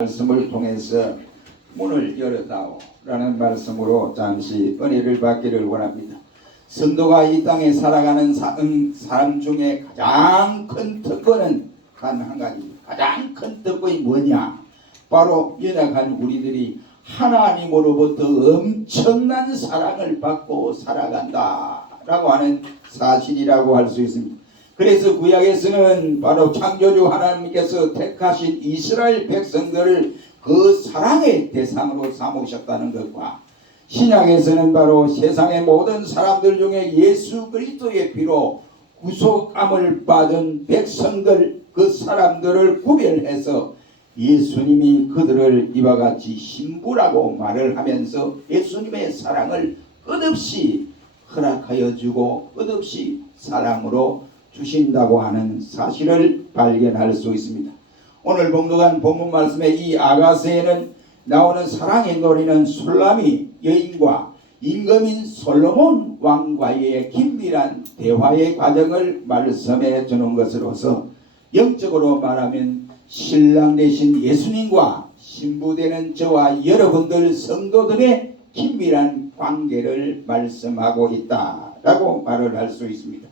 말씀을 통해서 문을 열어다오 라는 말씀으로 잠시 은혜를 받기를 원합니다. 성도가 이 땅에 살아가는 사람 중에 가장 큰 특권은 단 한 가지, 가장 큰 특권이 뭐냐? 바로 연약한 우리들이 하나님으로부터 엄청난 사랑을 받고 살아간다 라고 하는 사실이라고 할 수 있습니다. 그래서 구약에서는 바로 창조주 하나님께서 택하신 이스라엘 백성들을 그 사랑의 대상으로 삼으셨다는 것과, 신약에서는 바로 세상의 모든 사람들 중에 예수 그리스도의 피로 구속함을 받은 백성들, 그 사람들을 구별해서 예수님이 그들을 이와 같이 신부라고 말을 하면서 예수님의 사랑을 끝없이 허락하여 주고 끝없이 사랑으로 주신다고 하는 사실을 발견할 수 있습니다. 오늘 봉독한 본문 말씀의 이 아가서에는 나오는 사랑의 노래는 술람이 여인과 임금인 솔로몬 왕과의 긴밀한 대화의 과정을 말씀해 주는 것으로서, 영적으로 말하면 신랑 되신 예수님과 신부 되는 저와 여러분들 성도들의 긴밀한 관계를 말씀하고 있다라고 말을 할 수 있습니다.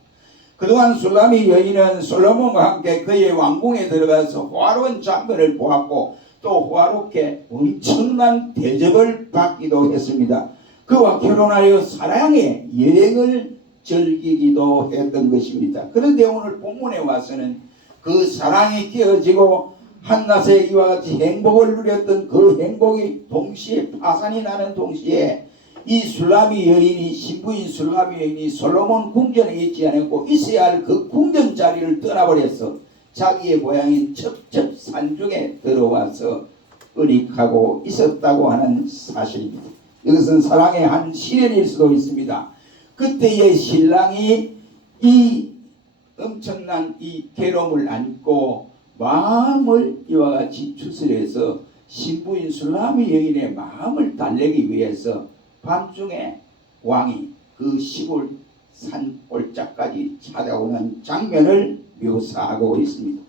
그동안 술람이 여인은 솔로몬과 함께 그의 왕궁에 들어가서 호화로운 장면을 보았고 또 호화롭게 엄청난 대접을 받기도 했습니다. 그와 결혼하여 사랑의 여행을 즐기기도 했던 것입니다. 그런데 오늘 본문에 와서는 그 사랑이 깨어지고 한낮에 이와 같이 행복을 누렸던 그 행복이 동시에 파산이 나는 동시에 이 술람이 여인이, 신부인 술람이 여인이 솔로몬 궁전에 있지 않았고 있어야 할 그 궁전 자리를 떠나버려서 자기의 고향인 첩첩 산중에 들어와서 은닉하고 있었다고 하는 사실입니다. 이것은 사랑의 한 시련일 수도 있습니다. 그때의 신랑이 이 엄청난 이 괴로움을 안고 마음을 이와 같이 추스려서 신부인 술람이 여인의 마음을 달래기 위해서 밤중에 왕이 그 시골 산골짜까지 찾아오는 장면을 묘사하고 있습니다.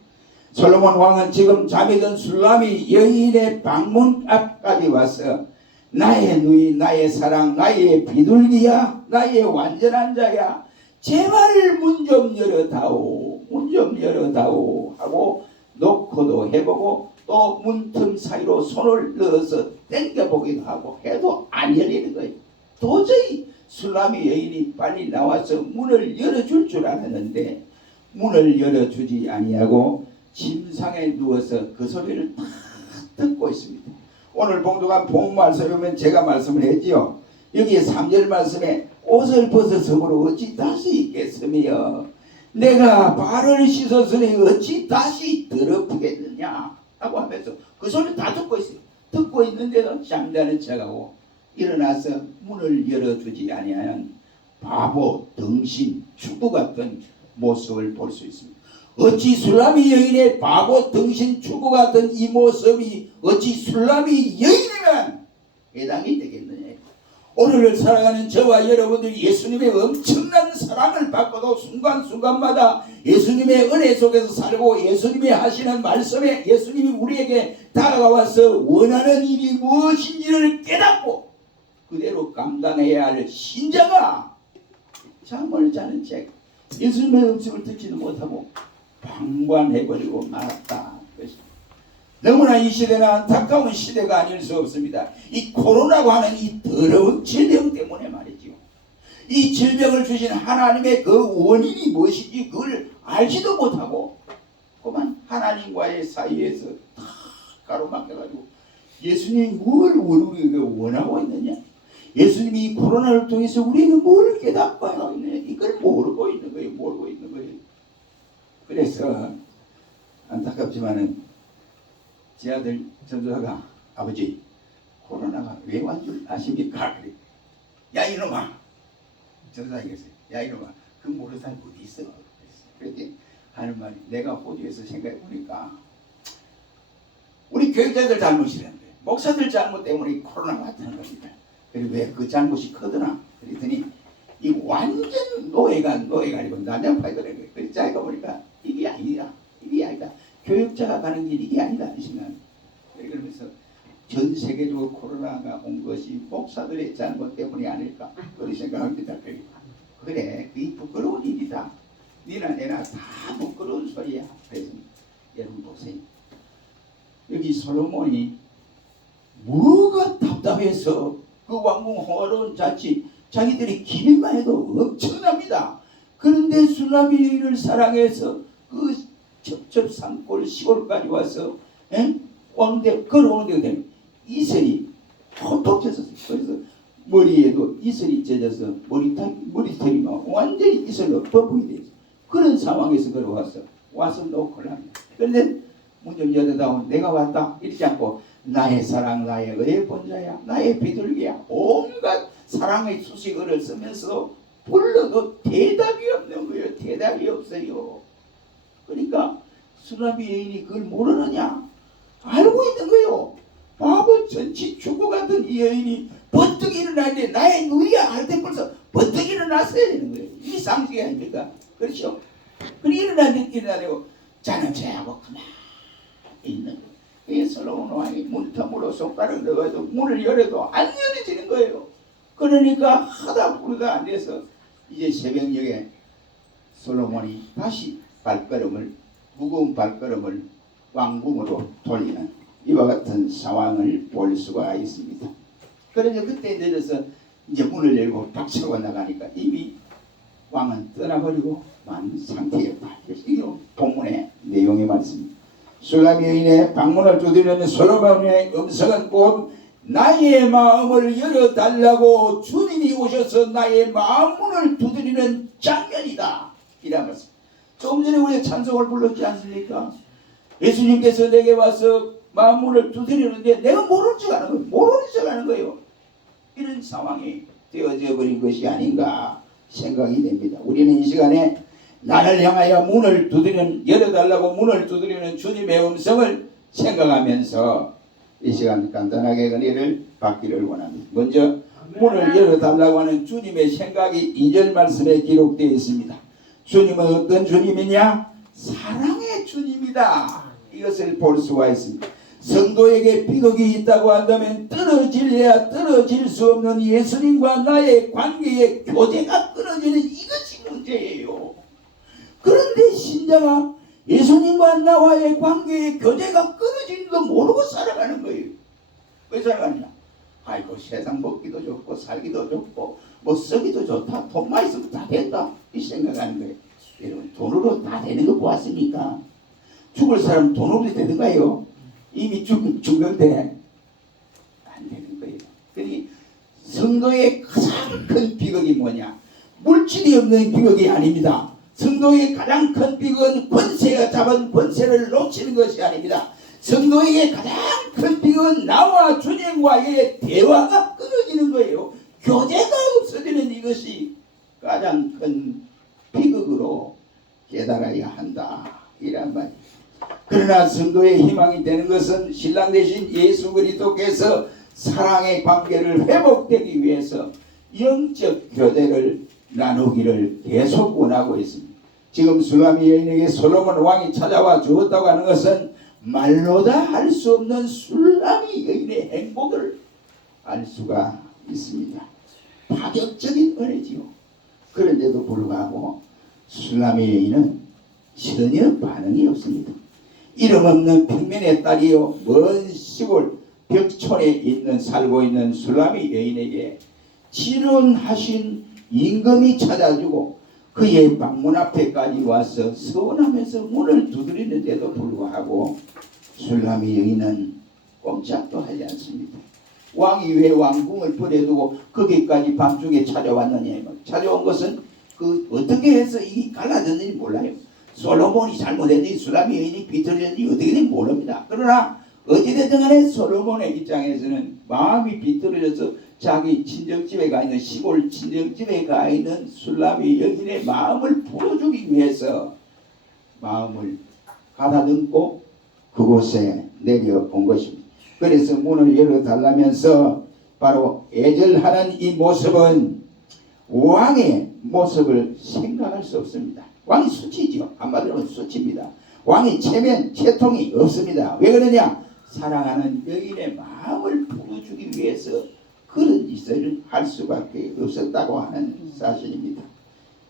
솔로몬 왕은 지금 잠이 든 술람이 여인의 방문 앞까지 와서 나의 누이, 나의 사랑, 나의 비둘기야, 나의 완전한 자야, 제발 문 좀 열어다오, 문 좀 열어다오 하고 노크도 해보고 또 문틈 사이로 손을 넣어서 당겨보기도 하고 해도 안 열리는 거예요. 도저히 술람이 여인이 빨리 나와서 문을 열어줄 줄 알았는데 문을 열어주지 아니하고 침상에 누워서 그 소리를 다 듣고 있습니다. 오늘 봉독한 본문 말씀에 보면 제가 말씀을 했지요. 여기에 3절 말씀에 옷을 벗어서므로 어찌 다시 있겠으며 내가 발을 씻었으니 어찌 다시 더럽히겠느냐 하고 하면서 그 소리를 다 듣고 있어요. 듣고 있는데도 잠자는 척하고 일어나서 문을 열어주지 아니하는 바보, 덩신, 축구 같은 모습을 볼 수 있습니다. 어찌 술람이 여인의 바보, 덩신, 축구 같은 이 모습이 어찌 술람이 여인이면 해당이 되겠느냐. 오늘을 살아가는 저와 여러분들이 예수님의 엄청난 사랑을 받고도 순간순간마다 예수님의 은혜 속에서 살고 예수님이 하시는 말씀에 예수님이 우리에게 다가와서 원하는 일이 무엇인지를 깨닫고 그대로 감당해야 할 신자가 잠을 자는 채 예수님의 음성을 듣지도 못하고 방관해버리고 말았다. 너무나 이 시대는 안타까운 시대가 아닐 수 없습니다. 이 코로나고 하는 이 더러운 질병 때문에 말이죠. 이 질병을 주신 하나님의 그 원인이 무엇인지 그걸 알지도 못하고 그만 하나님과의 사이에서 다 가로막혀가지고 예수님이 뭘 우리에게 원하고 있느냐, 예수님이 이 코로나를 통해서 우리에게 뭘 깨닫고 하고 있느냐, 이걸 모르고 있는 거예요. 모르고 있는 거예요. 그래서 안타깝지만은 제 아들 전도사가 아버지 코로나가 왜 왔는 줄 아십니까? 그래. 야 이놈아, 전도사님이 그랬어요. 야 이놈아, 그 모르는 사람이 어디 있어? 그랬더니 하는 말이, 내가 호주에서 생각해 보니까 우리 교육자들 잘못이라는 거예요. 목사들 잘못 때문에 코로나가 왔다는 겁니다. 그리고 왜 그 잘못이 크더나? 그랬더니 이 완전 노예가 아니고 난장판이더라는 거예요. 그래서 자기가 보니까 이게 아니다. 교육자가 가는 길이 이게 아니다. 이 생각. 그러면서 전 세계적으로 코로나가 온 것이 목사들의 잘못 때문이 아닐까 그렇게 생각합니다. 그래, 그게 부끄러운 일이다. 니나 내나 다 부끄러운 소리야. 그래서 여러분 보세요. 여기 솔로몬이 뭐가 답답해서 그 왕궁 호화로운 잔치 자기들이 기밀만 해도 엄청납니다. 그런데 술람이 여인을 사랑해서 그 첩첩산골 시골까지 와서 오는데 걸어오는데 되면 이슬이 톡톡 젖었어요. 그래서 머리에도 이슬이 젖어서 머리털이 막 완전히 이슬로 덮어게 돼요. 그런 상황에서 걸어왔어. 와서 놓고 합니다. 그런데 문 좀 열어다오 내가 왔다 이러지 않고 나의 사랑 나의 의의 본자야 나의 비둘기야 온갖 사랑의 수식어를 쓰면서 불러도 대답이 없는 거예요. 대답이 없어요. 그러니까 수라비 여인이 그걸 모르느냐? 알고 있는 거예요. 바보 전치 죽고 같은 이 여인이 번뜩 일어나는데 나의 누이야 할 때 벌써 번뜩 일어났어야 되는 거예요. 이 상식이 아닙니까? 그렇죠? 그리고 일어나고 자는 죄하고 가만히 있는 거예요. 이 솔로몬 왕이 문틈으로 손가락을 넣어도 문을 열어도 안 열어지는 거예요. 그러니까 하다 부르다 안 돼서 이제 새벽녘에 솔로몬이 다시 무거운 발걸음을 왕궁으로 돌리는 이와 같은 상황을 볼 수가 있습니다. 그런데 그때 내려서 이제 문을 열고 박차고 나가니까 이미 왕은 떠나버리고 만 상태였다. 이게 본문의 내용의 말씀입니다. 술람 여인의 방문을 두드리는 솔로몬의 음성은 곧 나의 마음을 열어달라고 주님이 오셔서 나의 마음문을 두드리는 장면이다. 이라면서 조금 전에 우리가 찬송을 불렀지 않습니까? 예수님께서 내게 와서 마음문을 두드리는데 내가 모르는 척 하는 거예요. 이런 상황이 되어져 버린 것이 아닌가 생각이 됩니다. 우리는 이 시간에 나를 향하여 문을 열어달라고 문을 두드리는 주님의 음성을 생각하면서 이 시간 간단하게 은혜를 받기를 원합니다. 먼저 문을 열어달라고 하는 주님의 생각이 2절 말씀에 기록되어 있습니다. 주님은 어떤 주님이냐? 사랑의 주님이다. 이것을 볼 수가 있습니다. 성도에게 비극이 있다고 한다면 떨어질래야 떨어질 수 없는 예수님과 나의 관계의 교제가 끊어지는 이것이 문제예요. 그런데 신자가 예수님과 나와의 관계의 교제가 끊어지는 거 모르고 살아가는 거예요. 왜 살아가느냐? 아이고 세상 먹기도 좋고 살기도 좋고 뭐 쓰기도 좋다. 돈만 있으면 다 된다. 이 생각하는 거예요. 여러분 돈으로 다 되는 거 보았습니까? 죽을 사람 돈 없이 되는 거예요. 이미 죽는데 안 되는 거예요. 그러니 성도의 가장 큰 비극이 뭐냐? 물질이 없는 비극이 아닙니다. 성도의 가장 큰 비극은 권세가 잡은 권세를 놓치는 것이 아닙니다. 성도에게 가장 큰 비극은 나와 주님과의 대화가 끊어지는 거예요. 교제가 없어지는 이것이 가장 큰 비극으로 깨달아야 한다. 이란 말이에요. 그러나 성도의 희망이 되는 것은 신랑 되신 예수 그리스도께서 사랑의 관계를 회복되기 위해서 영적 교제를 나누기를 계속 원하고 있습니다. 지금 술람이 여인에게 솔로몬 왕이 찾아와 주었다고 하는 것은 말로다 할 수 없는 술람이 여인의 행복을 알 수가 있습니다. 파격적인 은혜지요. 그런데도 불구하고 술람이 여인은 전혀 반응이 없습니다. 이름 없는 평민의 딸이요 먼 시골 벽촌에 살고 있는 술람이 여인에게 지론하신 임금이 찾아주고 그의 방문 앞에까지 와서 서원하면서 문을 두드리는데도 불구하고 술람이 여인은 꼼짝도 하지 않습니다. 왕이 왜 왕궁을 버려두고 거기까지 밤중에 찾아왔느냐. 찾아온 것은 어떻게 해서 이 갈라졌는지 몰라요. 솔로몬이 잘못했는지 술람이 여인이 비틀렸는지 어떻게든지 모릅니다. 그러나 어찌됐든 간에 솔로몬의 입장에서는 마음이 비틀어져서 자기 친정집에 가 있는 시골 친정집에 가 있는 술람이 여인의 마음을 풀어주기 위해서 마음을 가다듬고 그곳에 내려온 것입니다. 그래서 문을 열어달라면서 바로 애절하는 이 모습은 왕의 모습을 생각할 수 없습니다. 왕이 수치죠. 한마디로 수치입니다. 왕이 체면, 채통이 없습니다. 왜 그러냐? 사랑하는 여인의 마음을 풀어주기 위해서 그런 짓을 할 수밖에 없었다고 하는 사실입니다.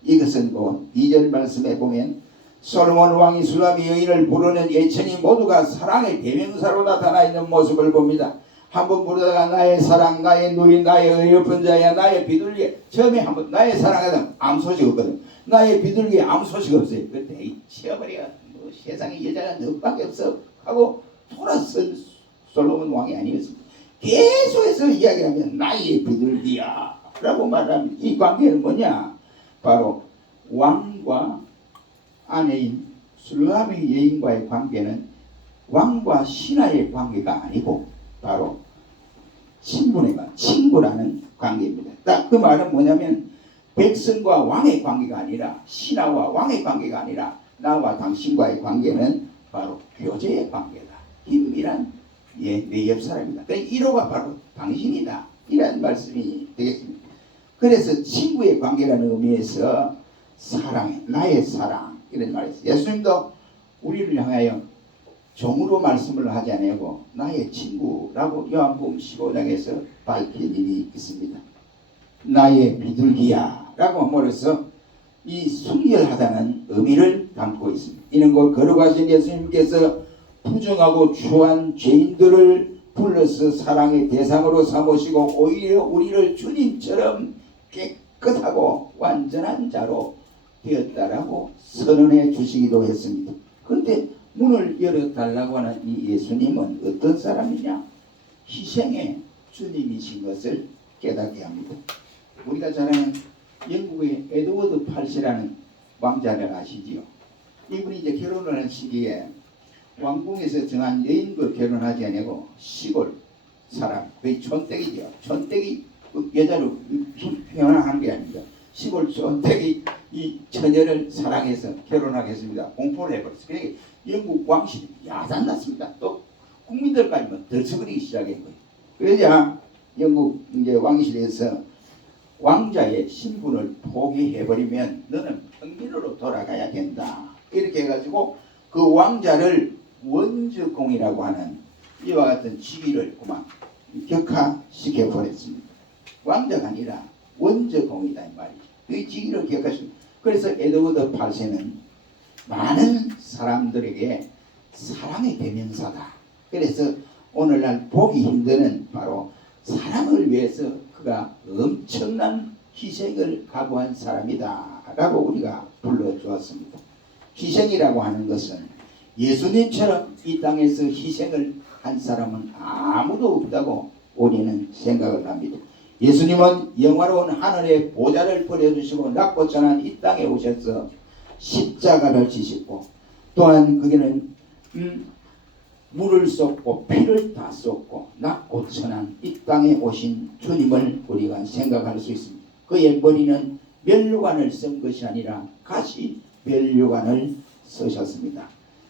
이것은 뭐 2절 말씀에 보면 솔로몬 왕이 술람이 여인을 부르는 예천이 모두가 사랑의 대명사로 나타나 있는 모습을 봅니다. 한번 부르다가 나의 사랑, 나의 누이, 나의 어여쁜 자야, 나의 비둘기. 처음에 한번 나의 사랑하다 아무 소식 없거든. 나의 비둘기 아무 소식 없어요. 그때 치워버려. 뭐 세상에 여자가 너밖에 없어 하고 돌아선 솔로몬 왕이 아니었습니다. 계속해서 이야기하면 나의 비둘기야 라고 말하면 이 관계는 뭐냐? 바로 왕과 아내인 술람의 여인과의 관계는 왕과 신하의 관계가 아니고 바로 친구라는 관계입니다. 딱 그 말은 뭐냐면 백성과 왕의 관계가 아니라 신하와 왕의 관계가 아니라 나와 당신과의 관계는 바로 교제의 관계다. 긴밀한 내 옆 사람이다. 그러니까 1호가 바로 당신이다. 이런 말씀이 되겠습니다. 그래서 친구의 관계라는 의미에서 사랑, 나의 사랑 이런 말이 있어요. 예수님도 우리를 향하여 종으로 말씀을 하지 않고 나의 친구라고 요한복음 15장에서 밝힌 일이 있습니다. 나의 비둘기야 라고 함으로써 이 순결하다는 의미를 담고 있습니다. 이는 곧 걸어가신 예수님께서 부정하고 추한 죄인들을 불러서 사랑의 대상으로 삼으시고 오히려 우리를 주님처럼 깨끗하고 완전한 자로 되었다라고 선언해 주시기도 했습니다. 그런데 문을 열어달라고 하는 이 예수님은 어떤 사람이냐? 희생의 주님이신 것을 깨닫게 합니다. 우리가 잘 아는 영국의 에드워드 8세라는 왕자를 아시지요? 이분이 이제 결혼을 한 시기에 왕궁에서 정한 여인과 결혼하지 않고 시골 사람, 거의 촌댁이죠. 촌댁이 여자로 표현하는 게 아닙니다. 시골 촌댁이 이 처녀를 사랑해서 결혼하겠습니다. 공포를 해버렸어요. 그러니까 영국 왕실이 야단났습니다. 또 국민들까지 덜썩거리기 시작한 거예요. 그러자 영국 이제 왕실에서 왕자의 신분을 포기해버리면 너는 평민으로 돌아가야 된다. 이렇게 해가지고 그 왕자를 원저공이라고 하는 이와 같은 직위를 그만 격하시켜 버렸습니다. 왕자가 아니라 원저공이다 이 말이죠. 그 직위를 격하시고 그래서 에드워드 8세는 많은 사람들에게 사랑의 대명사다. 그래서 오늘날 보기 힘드는 바로 사랑을 위해서 그가 엄청난 희생을 각오한 사람이다 라고 우리가 불러주었습니다. 희생이라고 하는 것은 예수님처럼 이 땅에서 희생을 한 사람은 아무도 없다고 우리는 생각을 합니다. 예수님은 영화로운 하늘의 보좌를 버려두시고 낮고 천한 이 땅에 오셔서 십자가를 지시고 또한 그게는 물을 쏟고 피를 다 쏟고 낮고 천한 이 땅에 오신 주님을 우리가 생각할 수 있습니다. 그의 머리는 면류관을 쓴 것이 아니라 가시 면류관을 쓰셨습니다.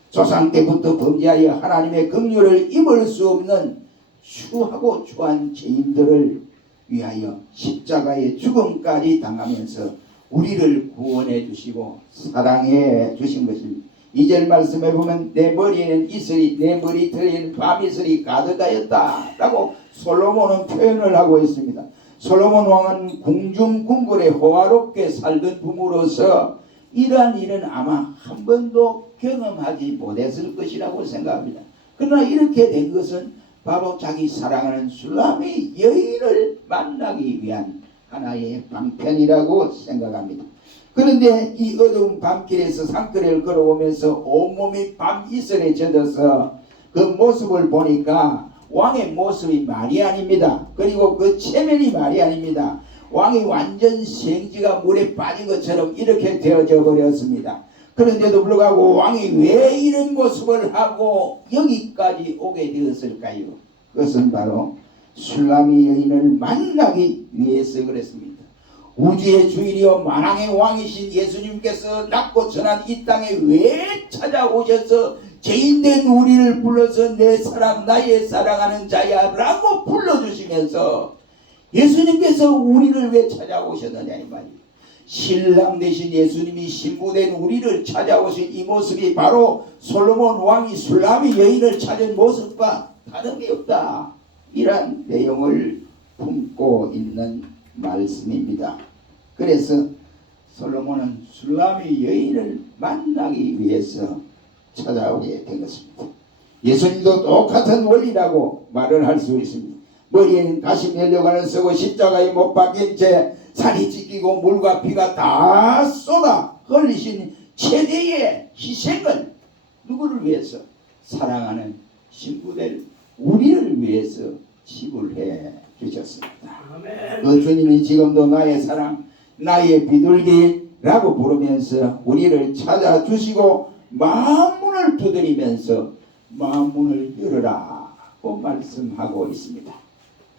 조상 때부터 범죄하여 하나님의 긍휼을 입을 수 없는 추하고 추한 죄인들을 위하여 십자가의 죽음까지 당하면서 우리를 구원해 주시고 사랑해 주신 것입니다. 2절 말씀에 보면 내 머리에는 이슬이 내 머리털에는 밤이슬이 가득하였다 라고 솔로몬은 표현을 하고 있습니다. 솔로몬 왕은 궁중궁궐에 호화롭게 살던 부모로서 이러한 일은 아마 한 번도 경험하지 못했을 것이라고 생각합니다. 그러나 이렇게 된 것은 바로 자기 사랑하는 술람의 여인을 만나기 위한 하나의 방편이라고 생각합니다. 그런데 이 어두운 밤길에서 산거리를 걸어오면서 온몸이 밤이슬에 젖어서 그 모습을 보니까 왕의 모습이 말이 아닙니다. 그리고 그 체면이 말이 아닙니다. 왕이 완전 생쥐가 물에 빠진 것처럼 이렇게 되어져 버렸습니다. 그런데도 불구하고 왕이 왜 이런 모습을 하고 여기까지 오게 되었을까요? 그것은 바로 술람이 여인을 만나기 위해서 그랬습니다. 우주의 주인이요 만왕의 왕이신 예수님께서 낮고 천한 이 땅에 왜 찾아오셔서 죄인된 우리를 불러서 내 사랑 나의 사랑하는 자야 라고 불러주시면서 예수님께서 우리를 왜 찾아오셨느냐 이 말이에요. 신랑 되신 예수님이 신부된 우리를 찾아오신 이 모습이 바로 솔로몬 왕이 술람이 여인을 찾은 모습과 다름이 없다. 이런 내용을 품고 있는 말씀입니다. 그래서 솔로몬은 술람의 여인을 만나기 위해서 찾아오게 된 것입니다. 예수님도 똑같은 원리라고 말을 할 수 있습니다. 머리에는 가시 면류관을 쓰고 십자가에 못 박힌 채 살이 찢기고 물과 피가 다 쏟아 흘리신 최대의 희생을 누구를 위해서? 사랑하는 신부들 우리를 위해서 지불해 주셨습니다. 그 주님이 지금도 나의 사랑, 나의 비둘기라고 부르면서 우리를 찾아주시고 마음문을 두드리면서 마음문을 열어라고 말씀하고 있습니다.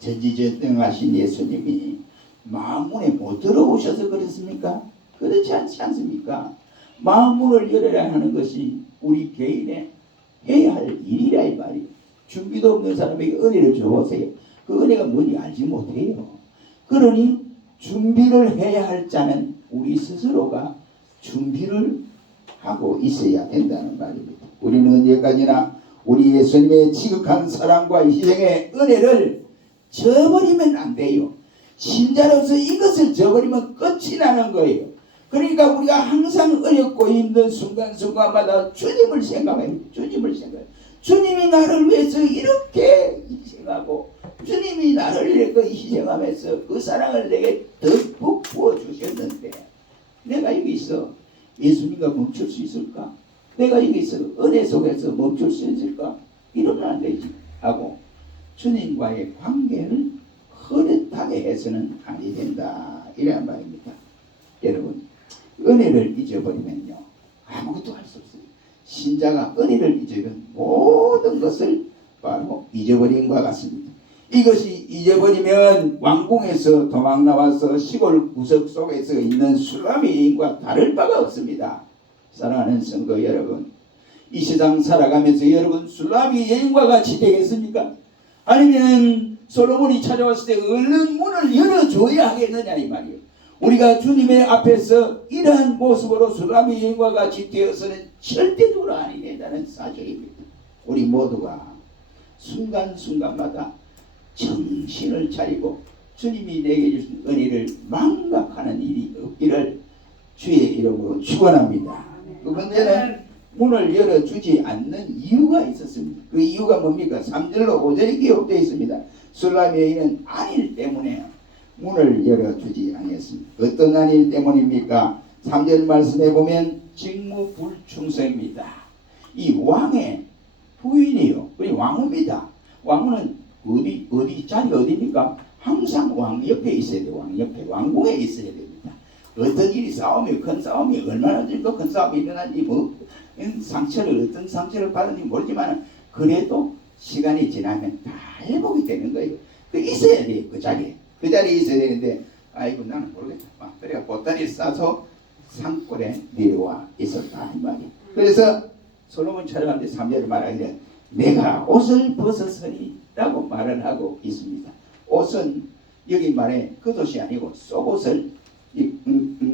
전지전능하신 예수님이 마음문에 못 들어오셔서 그렇습니까? 그렇지 않지 않습니까? 마음문을 열어야 하는 것이 우리 개인의 해야 할 일이라 이 말이에요. 준비도 없는 사람에게 은혜를 줘보세요. 그 은혜가 뭔지 알지 못해요. 그러니 준비를 해야 할 자는 우리 스스로가 준비를 하고 있어야 된다는 말입니다. 우리는 언제까지나 우리 예수님의 지극한 사랑과 희생의 은혜를 저버리면 안 돼요. 신자로서 이것을 저버리면 끝이 나는 거예요. 그러니까 우리가 항상 어렵고 힘든 순간순간마다 주님을 생각해요. 주님을 생각해요. 주님이 나를 위해서 이렇게 희생하고 주님이 나를 이렇게 희생하면서 그 사랑을 내게 듬뿍 부어주셨는데 내가 여기서 예수님과 멈출 수 있을까? 내가 여기서 은혜 속에서 멈출 수 있을까? 이러면 안 되지 하고 주님과의 관계를 흐릿하게 해서는 아니 된다 이런 말입니다. 여러분 은혜를 잊어버리면요 아무것도 할 수 없어요. 신자가 은혜를 잊으면 모든 것을 바로 잊어버린 것 같습니다. 이것이 잊어버리면 왕궁에서 도망 나와서 시골 구석 속에서 있는 술람의 여인과 다를 바가 없습니다. 사랑하는 성도 여러분, 이 세상 살아가면서 여러분 술람의 여인과 같이 되겠습니까? 아니면 솔로몬이 찾아왔을 때 얼른 문을 열어줘야 하겠느냐 이 말이에요. 우리가 주님의 앞에서 이러한 모습으로 술람의 여인과 같이 되어서는 절대적으로 아니 된다는 사실입니다. 우리 모두가 순간순간마다 정신을 차리고 주님이 내게 주신 은혜를 망각하는 일이 없기를 주의 이름으로 축원합니다. 그 문제는 문을 열어주지 않는 이유가 있었습니다. 그 이유가 뭡니까? 3절로 5절에 기록되어 있습니다. 술람의 여인은 안일 때문에 문을 열어주지 않았습니다. 어떤 안일 때문입니까? 3절 말씀해 보면 직무불충성입니다. 이 왕의 부인이요. 우리 왕후입니다. 왕후는 어디 자리가 어디입니까? 항상 왕 옆에 있어야 돼요. 왕 옆에 왕궁에 있어야 됩니다. 어떤 일이 싸움이 큰 싸움이 얼마나 큰 싸움이 일어난지 어떤 상처를 받은지 모르지만 그래도 시간이 지나면 다 회복이 되는 거예요. 그 있어야 돼요. 그 자리에 있어야 되는데 아이고 나는 모르겠다. 그래가 보따리 싸서 산골에 내려와 있었다 이 말이에요. 그래서 솔로몬 찾아왔는데 3절을 말하기를 내가 옷을 벗었으니 라고 말을 하고 있습니다. 옷은 여기 말해 겉옷이 아니고 속옷을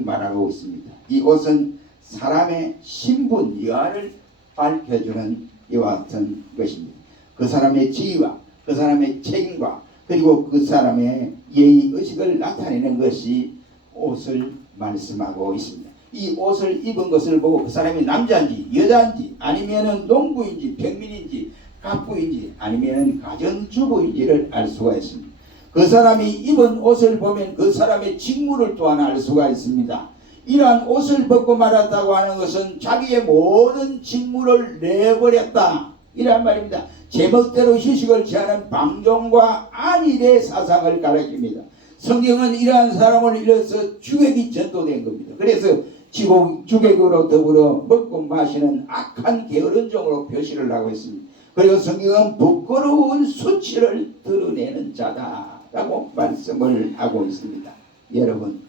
말하고 있습니다. 이 옷은 사람의 신분 여하를 밝혀주는 이와 같은 것입니다. 그 사람의 지위와 그 사람의 책임과 그리고 그 사람의 예의의식을 나타내는 것이 옷을 말씀하고 있습니다. 이 옷을 입은 것을 보고 그 사람이 남자인지 여자인지 아니면은 농부인지 평민인지 갑부인지 아니면은 가정주부인지를 알 수가 있습니다. 그 사람이 입은 옷을 보면 그 사람의 직무를 또한 알 수가 있습니다. 이러한 옷을 벗고 말았다고 하는 것은 자기의 모든 직무를 내버렸다 이란 말입니다. 제멋대로 휴식을 취하는 방종과 안일의 사상을 가르칩니다. 성경은 이러한 사람을 일러서 주객이 전도된 겁니다. 그래서 주객으로 더불어 먹고 마시는 악한 게으른 종으로 표시를 하고 있습니다. 그리고 성경은 부끄러운 수치를 드러내는 자다라고 말씀을 하고 있습니다. 여러분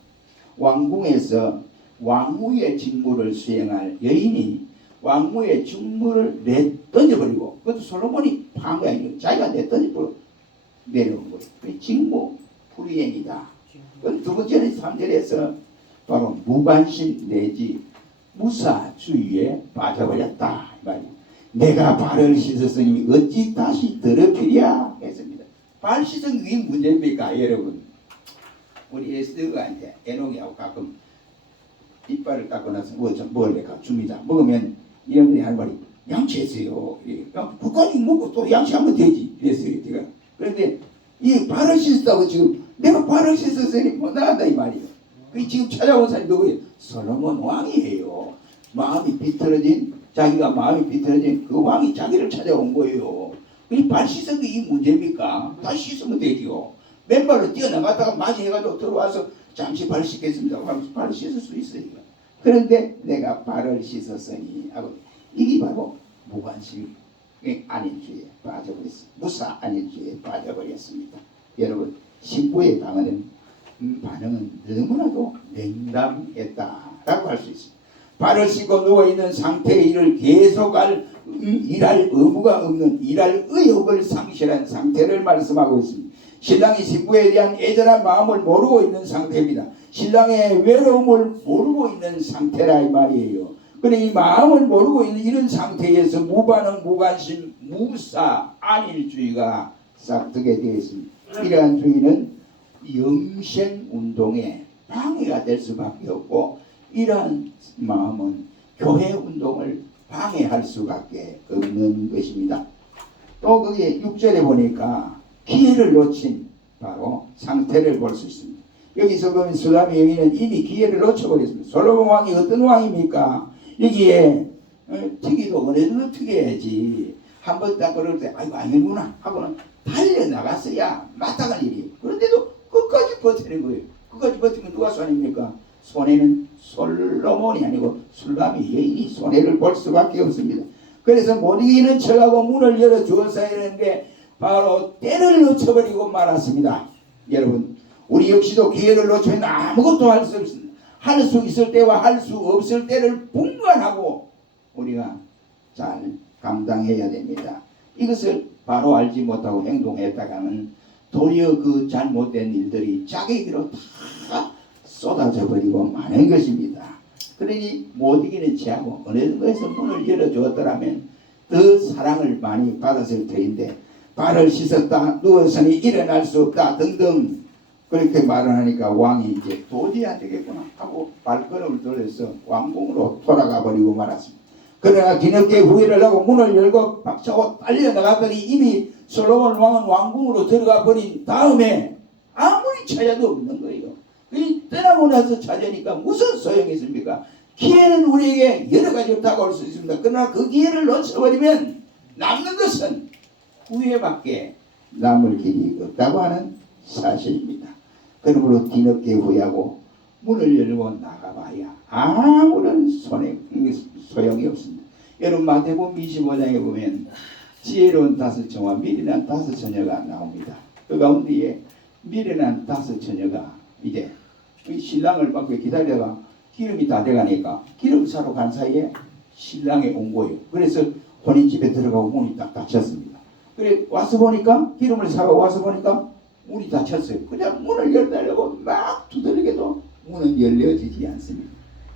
왕궁에서 왕후의 직무를 수행할 여인이 왕후의 직무를 내던져버리고 그것도 솔로몬이 한 거 아니에요. 자기가 내던져버리고 내려온 거예요. 그 직무 불이행이다. 두 번째는 3절에서 바로 무관심 내지 무사주의에 빠져버렸다. 내가 발을 씻었으니 어찌 다시 더럽히랴 했습니다. 발 씻은 그게 문제입니까 여러분? 우리 에스더가 이제 에녹이하고 가끔 이빨을 닦고 나서 뭘 내가 줍니다. 먹으면 이런분이 하는 말이 양치했어요. 그까지 먹고 또 양치하면 되지 이랬어요 제가. 그런데 이 발을 씻었다고 지금 내가 발을 씻었으니 뭐 나간다 이 말이에요. 그 지금 찾아온 사람이 누구예요? 솔로몬 왕이에요. 마음이 비틀어진 자기가 마음이 비틀어진 그 왕이 자기를 찾아온 거예요. 이 발 씻은 게 이 문제입니까? 다 씻으면 되죠. 맨발로 뛰어나갔다가 맞이해가지고 들어와서 잠시 발 씻겠습니다. 발 씻을 수 있어요. 그런데 내가 발을 씻었으니 하고 이게 바로 무관심 안일주의에 빠져버렸습니다. 무사 안일주의에 빠져버렸습니다. 여러분 신부의 반응은 너무나도 냉담했다라고 할 수 있습니다. 발을 씻고 누워있는 상태의 일을 계속할 일할 의무가 없는 일할 의욕을 상실한 상태를 말씀하고 있습니다. 신랑이 신부에 대한 애절한 마음을 모르고 있는 상태입니다. 신랑의 외로움을 모르고 있는 상태라 이 말이에요. 그런데 이 마음을 모르고 있는 이런 상태에서 무반응, 무관심, 무사, 안일주의가 싹트게 되어 있습니다. 이러한 주의는 영생운동에 방해가 될 수밖에 없고 이러한 마음은 교회운동을 방해할 수밖에 없는 것입니다. 또 거기에 6절에 보니까 기회를 놓친 바로 상태를 볼 수 있습니다. 여기서 보면 수람의 여인은 이미 기회를 놓쳐버렸습니다. 솔로몬 왕이 어떤 왕입니까? 여기에 특이도 어느 정도 특이해야지 한번 딱 그럴 때 아이고 아니구나 하고는 달려나갔어야 마땅한 일이에요. 그런데도 끝까지 버티는 거예요. 끝까지 버티면 누가 손해입니까? 손해는 솔로몬이 아니고 술람의 여인이 손해를 볼 수밖에 없습니다. 그래서 못 이기는 척하고 문을 열어주었어야 하는데 바로 때를 놓쳐버리고 말았습니다. 여러분 우리 역시도 기회를 놓치면 아무것도 할 수 없습니다. 할 수 있을 때와 할 수 없을 때를 분간하고 우리가 잘 감당해야 됩니다. 이것을 바로 알지 못하고 행동했다가는 도리어 그 잘못된 일들이 자기에게로 다 쏟아져 버리고 마는 것입니다. 그러니 못 이기는 체하고 어느 정도에서 문을 열어주었더라면 더 사랑을 많이 받았을 터인데 발을 씻었다 누워서니 일어날 수 없다 등등 그렇게 말을 하니까 왕이 이제 도저히 안 되겠구나 하고 발걸음을 돌려서 왕궁으로 돌아가 버리고 말았습니다. 그러나 뒤늦게 후회를 하고 문을 열고 박차고 달려나갔더니 이미 솔로몬 왕은 왕궁으로 들어가 버린 다음에 아무리 찾아도 없는 거예요. 떠나고 나서 찾으니까 무슨 소용이 있습니까? 기회는 우리에게 여러 가지로 다가올 수 있습니다. 그러나 그 기회를 놓쳐버리면 남는 것은 후회밖에 남을 길이 없다고 하는 사실입니다. 그러므로 뒤늦게 후회하고 문을 열고 나가봐야 아무런 소용이 없습니다. 여러분 마태복음 25장에 보면 지혜로운 다섯 처와 미련한 다섯 처녀가 나옵니다. 그 가운데에 미련한 다섯 처녀가 이제 신랑을 막 기다리다가 기름이 다 돼가니까 기름 사러 간 사이에 신랑이 온 거예요. 그래서 혼인집에 들어가고 문이 딱 닫혔습니다. 그래 와서 보니까 기름을 사러 와서 보니까 문이 닫혔어요. 그냥 문을 열달라고 막 두드리게도 문은 열려지지 않습니다.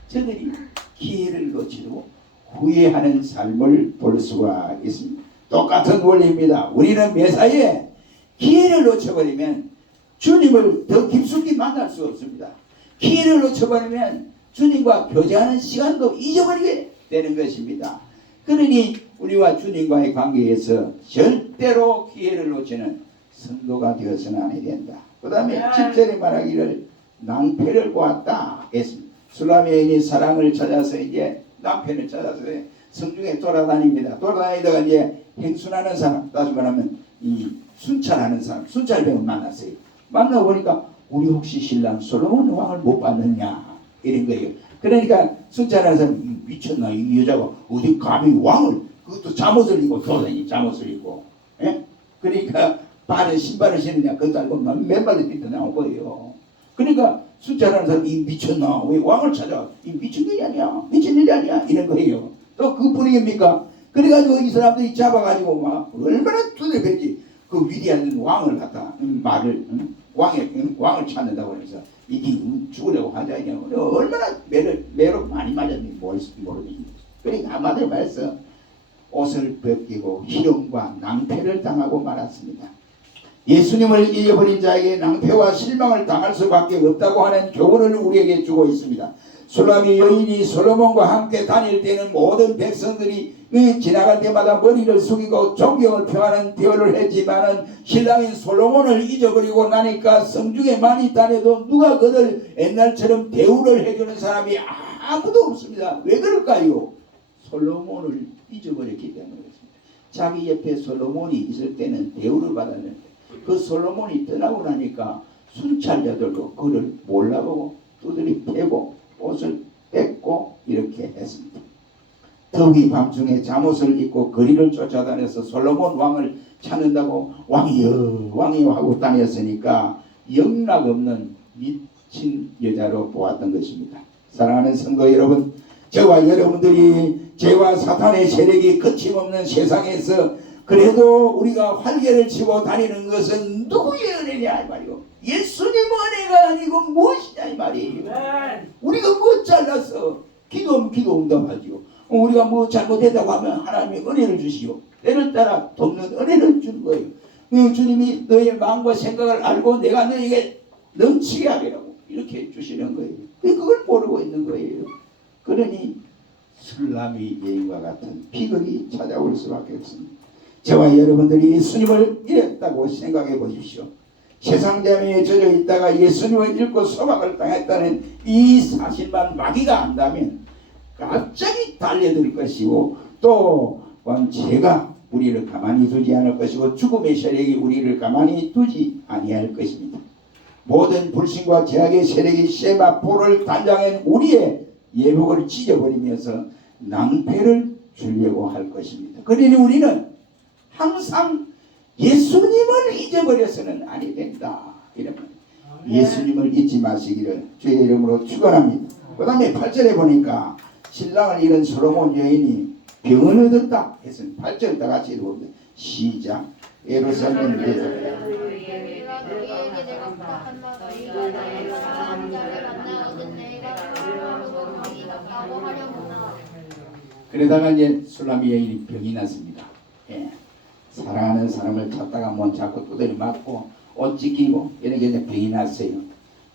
저들이 기회를 놓치고 후회하는 삶을 볼 수가 있습니다. 똑같은 원리입니다. 우리는 매사에 기회를 놓쳐버리면 주님을 더 깊숙이 만날 수 없습니다. 기회를 놓쳐버리면 주님과 교제하는 시간도 잊어버리게 되는 것입니다. 그러니 우리와 주님과의 관계에서 절대로 기회를 놓치는 성도가 되어서는 안 된다. 그 다음에 7절에 말하기를 낭패를 보았다 했습니다. 술람의 여인이 사랑을 찾아서 이제 남편을 찾아서 성중에 돌아다닙니다. 돌아다니다가 이제 행순하는 사람, 다시 말하면 이 순찰하는 사람, 순찰병을 만났어요. 만나보니까 우리 혹시 신랑 솔로몬 왕을 못 봤느냐 이런 거예요. 그러니까 순찰하는 사람 미쳤나 이 여자가 어디 감히 왕을 그것도 잠옷을 입고 돌아다니 잠옷을 입고 예? 그러니까 발에 신발을 신느냐 그것도 알고 맨발로 뛰어 나온 거예요. 그러니까 순찰하는 사람이 미쳤나 왜 왕을 찾아 이 미친 일이 아니야 미친 일이 아니야 이런 거예요. 또 그뿐입니까? 그래가지고 이 사람들이 잡아가지고 막 얼마나 두들겼지. 그 위대한 왕을 갖다 왕을 찾는다고 해서 이게 죽으려고 하자 얼마나 매로 많이 맞았는지 모르겠습니다. 그러니까 한마디로 말해서 옷을 벗기고 희롱과 낭패를 당하고 말았습니다. 예수님을 잃어버린 자에게 낭패와 실망을 당할 수밖에 없다고 하는 교훈을 우리에게 주고 있습니다. 술람이 여인이 솔로몬과 함께 다닐 때는 모든 백성들이 지나갈 때마다 머리를 숙이고 존경을 표하는 대우를 했지만은 신랑인 솔로몬을 잊어버리고 나니까 성중에 많이 다녀도 누가 그들 옛날처럼 대우를 해주는 사람이 아무도 없습니다. 왜 그럴까요? 솔로몬을 잊어버렸기 때문에 그렇습니다. 자기 옆에 솔로몬이 있을 때는 대우를 받았는데 그 솔로몬이 떠나고 나니까 순찰자들도 그를 몰라보고 두드리 패고 옷을 뺏고 이렇게 했습니다. 더욱이 밤중에 잠옷을 입고 거리를 쫓아다녀서 솔로몬 왕을 찾는다고 왕이여 왕이여 하고 다녔으니까 영락없는 미친 여자로 보았던 것입니다. 사랑하는 성도 여러분, 저와 여러분들이 죄와 사탄의 세력이 거침없는 세상에서 그래도 우리가 활개를 치고 다니는 것은 누구의 은혜냐 이 말이요. 예수님 은혜가 아니고 무엇이냐 이 말이에요. 우리가 뭐 잘났어? 기도 응답하지요. 우리가 뭐 잘못했다고 하면 하나님이 은혜를 주시오. 때를 따라 돕는 은혜를 주는 거예요. 주님이 너의 마음과 생각을 알고 내가 너에게 넘치게 하리라고 이렇게 주시는 거예요. 그걸 모르고 있는 거예요. 그러니 술람이 여인과 같은 비극이 찾아올 수밖에 없습니다. 저와 여러분들이 예수님을 잃었다고 생각해 보십시오. 세상 재미에 젖어 있다가 예수님을 잃고 소망을 당했다는 이 사실만 마귀가 안다면 갑자기 달려들 것이고 또 죄가 우리를 가만히 두지 않을 것이고 죽음의 세력이 우리를 가만히 두지 아니할 것입니다. 모든 불신과 죄악의 세력이 세마포를 단장한 우리의 예복을 찢어버리면서 낭패를 주려고 할 것입니다. 그러니 우리는 항상 예수님을 잊어버려서는 아니 된다. 이러면 예수님을 잊지 마시기를 주의 이름으로 축원합니다. 그 다음에 8절에 보니까 신랑을 잃은 솔로몬 여인이 병을 얻었다 해서 8절 다 같이 읽어봅니다. 시작. 예루살렘 그러다가 이제 술람이 여인이 병이 났습니다. 예. 사랑하는 사람을 찾다가 못 찾고 두드리 맞고 옷 찢기고 이렇게 이제 병이 났어요.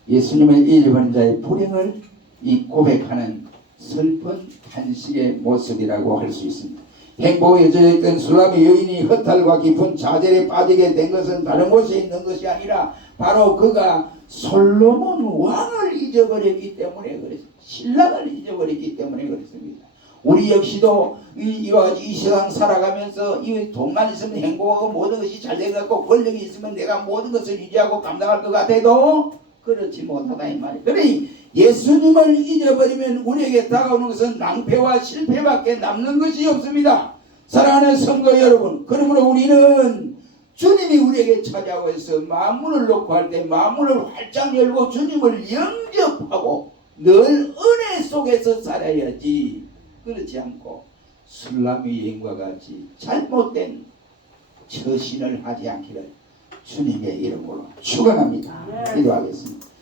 예수님을 잃어버린 자의 불행을 이 고백하는 슬픈 탄식의 모습이라고 할 수 있습니다. 행복에 젖어있던 술람의 여인이 허탈과 깊은 좌절에 빠지게 된 것은 다른 곳에 있는 것이 아니라 바로 그가 솔로몬 왕을 잊어버렸기 때문에 그랬습니다. 신랑을 잊어버렸기 때문에 그렇습니다. 우리 역시도 이와 같이 이 세상 살아가면서 이 돈만 있으면 행복하고 모든 것이 잘 되고 권력이 있으면 내가 모든 것을 유지하고 감당할 것 같아도 그렇지 못하다 이 말이에요. 그러니 예수님을 잊어버리면 우리에게 다가오는 것은 낭패와 실패밖에 남는 것이 없습니다. 사랑하는 성도 여러분, 그러므로 우리는 주님이 우리에게 찾아와서 마음문을 놓고 할 때 마음문을 활짝 열고 주님을 영접하고 늘 은혜 속에서 살아야지, 그렇지 않고 술람의 여인과 같이 잘못된 처신을 하지 않기를 주님의 이름으로 축원합니다. 기도하겠습니다.